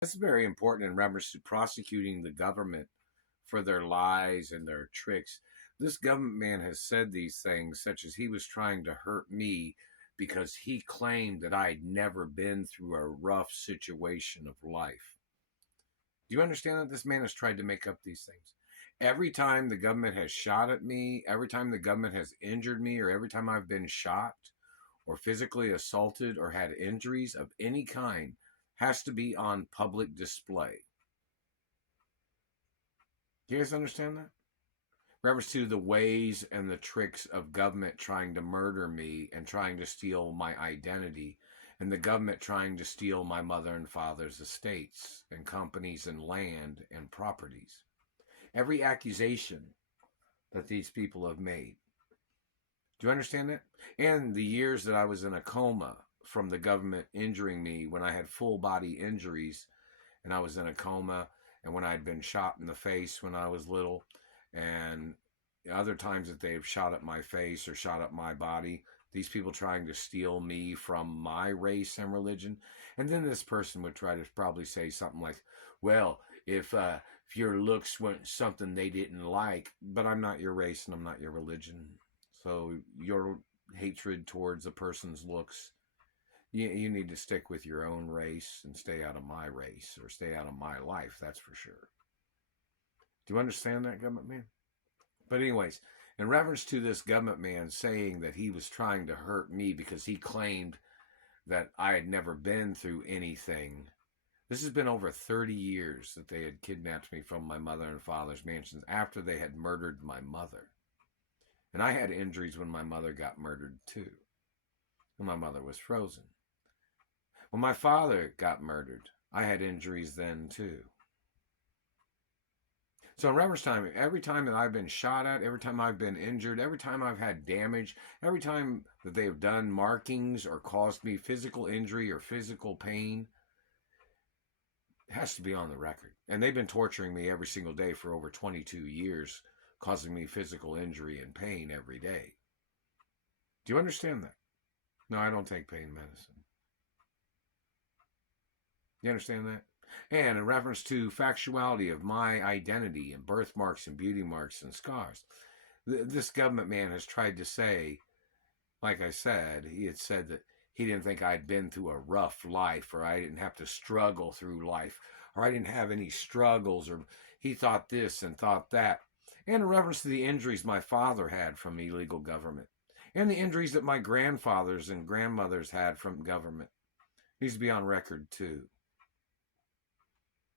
That's very important in reference to prosecuting the government for their lies and their tricks. This government man has said these things, such as he was trying to hurt me because he claimed that I'd never been through a rough situation of life. Do you understand that this man has tried to make up these things? Every time the government has shot at me, every time the government has injured me, or every time I've been shot or physically assaulted or had injuries of any kind, has to be on public display. Do you guys understand that? Reference to the ways and the tricks of government trying to murder me and trying to steal my identity, and the government trying to steal my mother and father's estates and companies and land and properties. Every accusation that these people have made. Do you understand that? And the years that I was in a coma from the government injuring me when I had full body injuries and I was in a coma, and when I'd been shot in the face when I was little, and other times that they've shot at my face or shot at my body, these people trying to steal me from my race and religion. And then this person would try to probably say something like, well, if your looks weren't something they didn't like, but I'm not your race and I'm not your religion. So your hatred towards a person's looks, you need to stick with your own race and stay out of my race or stay out of my life, that's for sure. Do you understand that, government man? But anyways, in reference to this government man saying that he was trying to hurt me because he claimed that I had never been through anything, this has been over 30 years that they had kidnapped me from my mother and father's mansions after they had murdered my mother. And I had injuries when my mother got murdered too. When my mother was frozen. When my father got murdered, I had injuries then too. So in reference time, every time that I've been shot at, every time I've been injured, every time I've had damage, every time that they've done markings or caused me physical injury or physical pain, it has to be on the record. And they've been torturing me every single day for over 22 years, causing me physical injury and pain every day. Do you understand that? No, I don't take pain medicine. You understand that? And in reference to factuality of my identity and birthmarks and beauty marks and scars, this government man has tried to say, like I said, he had said that he didn't think I'd been through a rough life, or I didn't have to struggle through life, or I didn't have any struggles, or he thought this and thought that. And in reference to the injuries my father had from illegal government, and the injuries that my grandfathers and grandmothers had from government, needs to be on record too.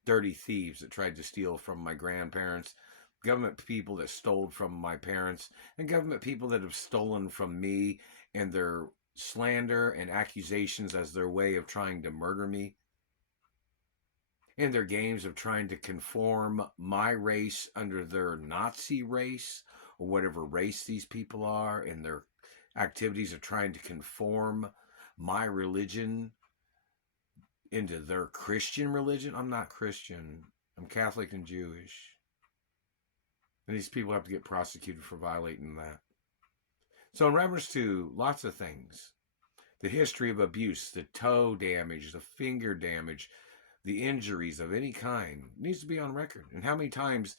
Dirty thieves that tried to steal from my grandparents, government people that stole from my parents, and government people that have stolen from me, and their slander and accusations as their way of trying to murder me, and their games of trying to conform my race under their Nazi race, or whatever race these people are, and their activities of trying to conform my religion into their Christian religion. I'm not Christian. I'm Catholic and Jewish. And these people have to get prosecuted for violating that. So in reference to lots of things, the history of abuse, the toe damage, the finger damage, the injuries of any kind needs to be on record. And how many times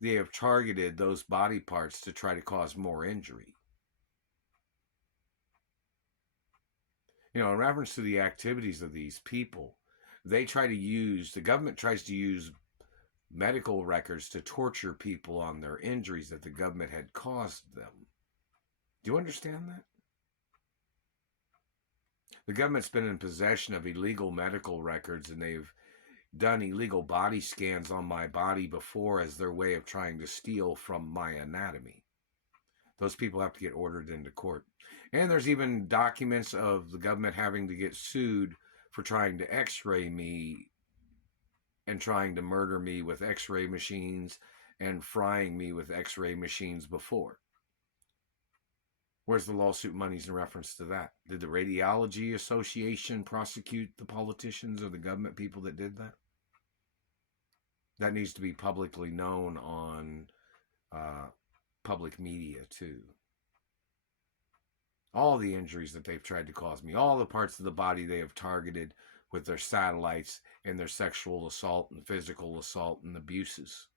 they have targeted those body parts to try to cause more injury. In reference to the activities of these people, the government tries to use medical records to torture people on their injuries that the government had caused them. Do you understand that? The government's been in possession of illegal medical records, and they've done illegal body scans on my body before as their way of trying to steal from my anatomy. Those people have to get ordered into court. And there's even documents of the government having to get sued for trying to x-ray me and trying to murder me with x-ray machines and frying me with x-ray machines before. Where's the lawsuit monies in reference to that? Did the Radiology Association prosecute the politicians or the government people that did that? That needs to be publicly known on public media too. All the injuries that they've tried to cause me, all the parts of the body they have targeted with their satellites and their sexual assault and physical assault and abuses.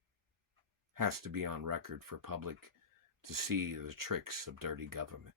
Has to be on record for public to see the tricks of dirty government.